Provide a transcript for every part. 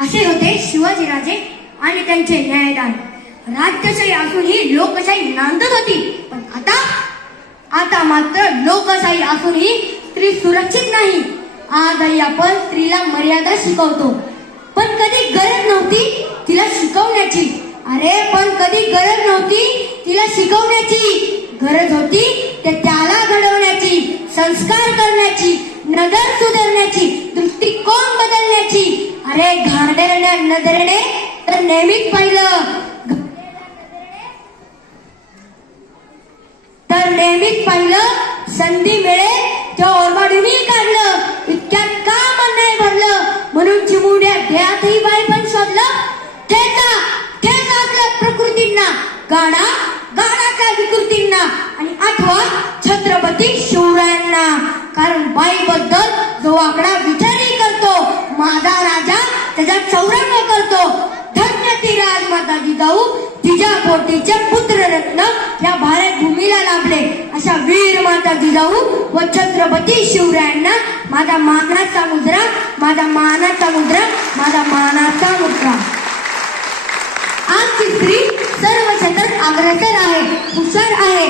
असे होते शिवाजीराजे आणि त्यांचे न्यायदान. राज्यशाही असूनही लोकशाही नांदत होती. पण आता मात्र लोकशाही असूनही स्त्री सुरक्षित नाही. आजही आपण स्त्रीला मर्यादा शिकवतो, पण कधी गरज नव्हती तिला शिकवण्याची. अरे पण कधी गरज नव्हती तिला शिकवण्याची. गरज होती ते त्याला घडवण्याची, संस्कार करण्याची, नजर सुधारण्याची, दृष्टिकोन बदलण्याची. अरे घाणेरड्या नजरेने तर नेहमीच पाहिलं, संधी मिळेल तेव्हा ओरबाडूनही काढलं. इतक्यात का मन नाही भरलं, म्हणून चिमुड्या देहातही बाळपण शोधलं. ठेचा आपल्या प्रकृतींना, गाडा त्या विकृतींना, आणि आठवा छत्रपती शिवरायांना. कारण बाईबद्दल जो आकडा विचारही करतो, माझा राजा त्याचा चौरंग करतो. धन्य ती राजमाता जिजाऊ, तिच्या पोटीचे पुत्ररत्न या भारत भूमीला लाभले. अशा वीर माता जिजाऊ व छत्रपती शिवरायांना माझा मानाचा मुद्रा, माझा मानाचा मुद्रा, माझा मानाचा मुद्रा. आजची स्त्री सर्व क्षेत्रात अग्रेसर आहे, हुशार आहे.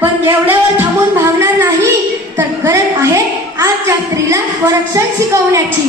पण एवढ्यावर थांबून भागणार नाही, तर गरज आहे आजच्या स्त्रीला स्वरक्षण शिकवण्याची.